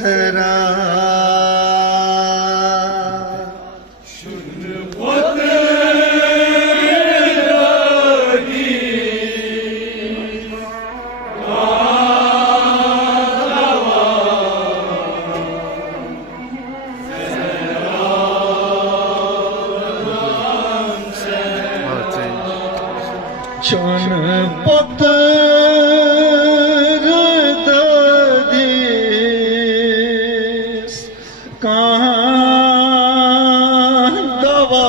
सहरा चुन पुत्र ददीस कहाँ दवा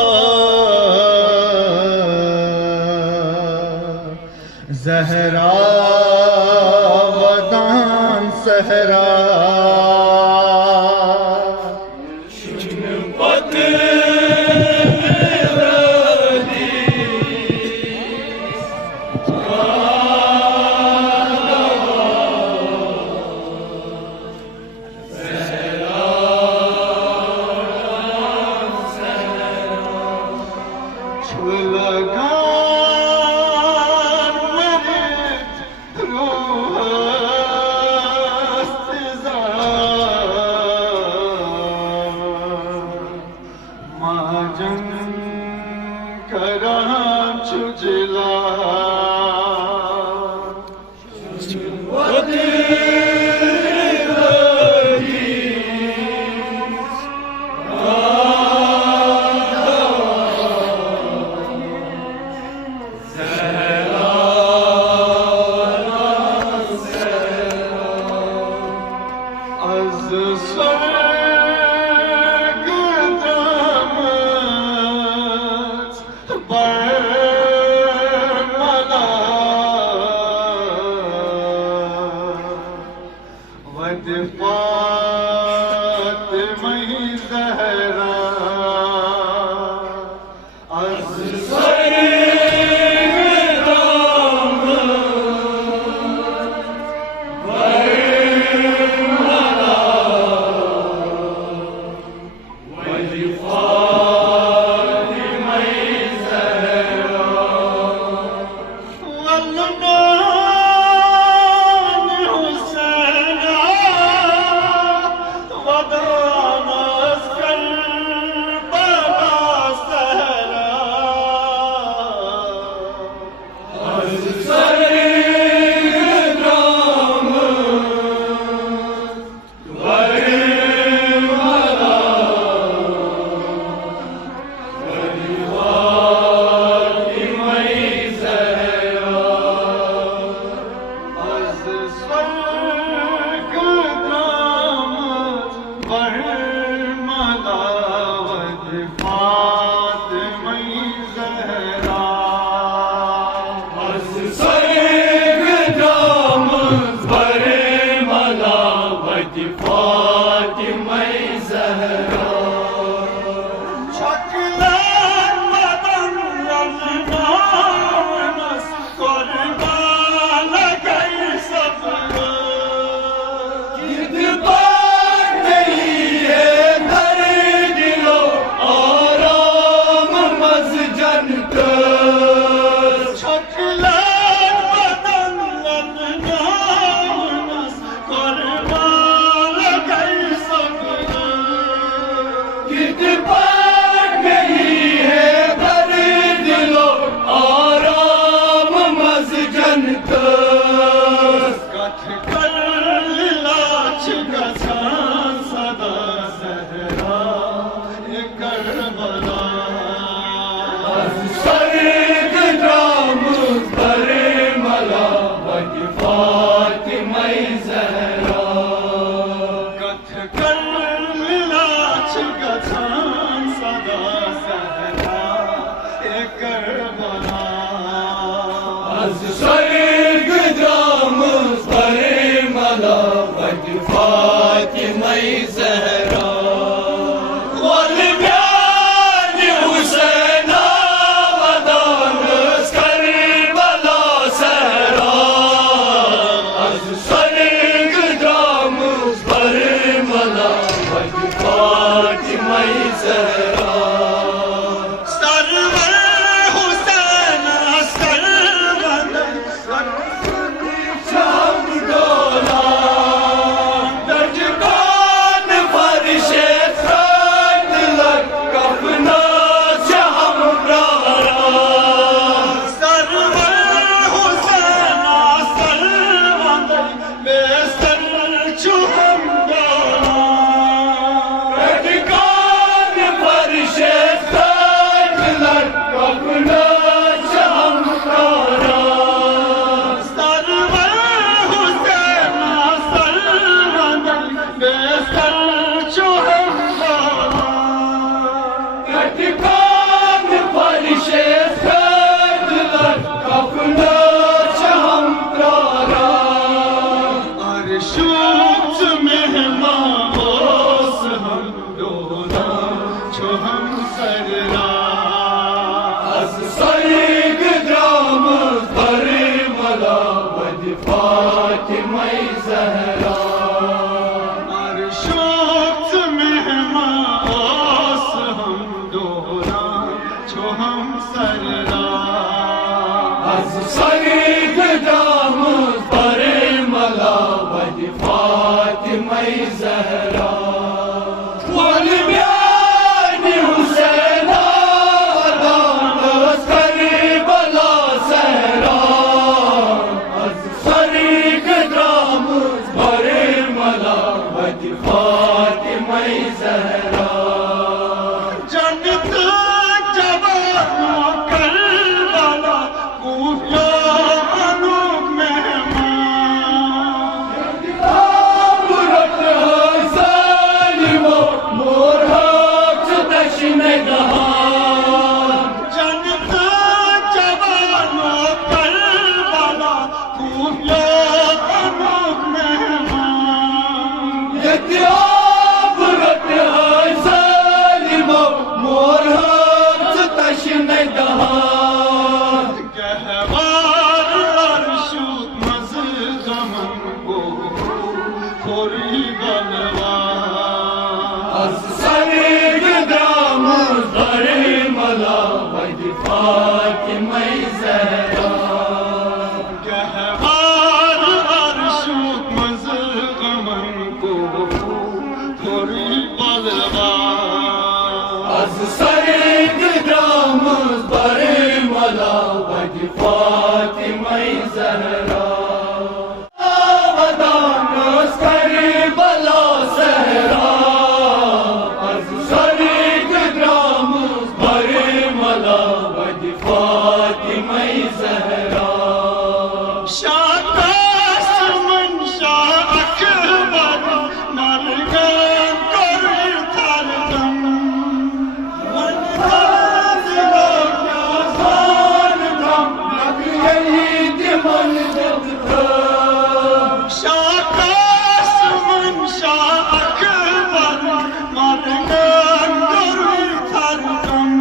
जहरा वदान सहरा फातिमा ज़हरा अर्शोक्त मेहमान ओस हम दोरा छो हम सररा az sarig damuz bare mala vad Fatima Zahra wal yani Husayn az Karbala Sahra az sarig damuz bare mala vad Fatima Zahra जन्नत जवानों करबला कूफिया अनूप मेहमान बुरत सालिमो मोर हक दशने गहान जन्नत जवानों करबला कूफिया अनूप मेहमान यत्या बुरत सालिमो मोर हक दशने गहान गहवार अर्शुद मज़ ग़मन को खोरी बलवान az sarig damuz bare mala vad Fatima Zahra गहवार अर्शुद मज़ ग़मन को खोरी बलवान az sarig damuz bare mala vad Fatima Zahra Avadan Karbala Sahra az sarig damuz bare mala vad Fatima Zahra Shakas मंशा अकबर मरगान कोई थरदम मन दिलो Azan tam nakiyid man dikta Shakas मंशा अकबर मरगान कोई थरदम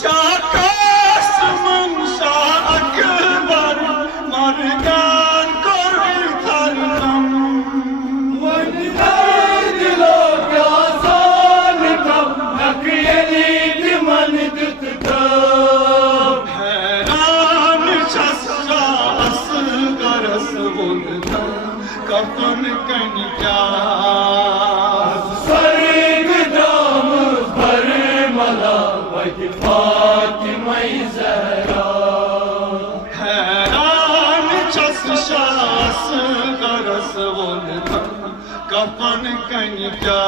शाकास मंशा अकबर मरगान कोई थरदम हैरान छस गरस बुंदा कफन कनिका Fatima Zahra हैरान छस शास गरस बुंदा कफन कनिका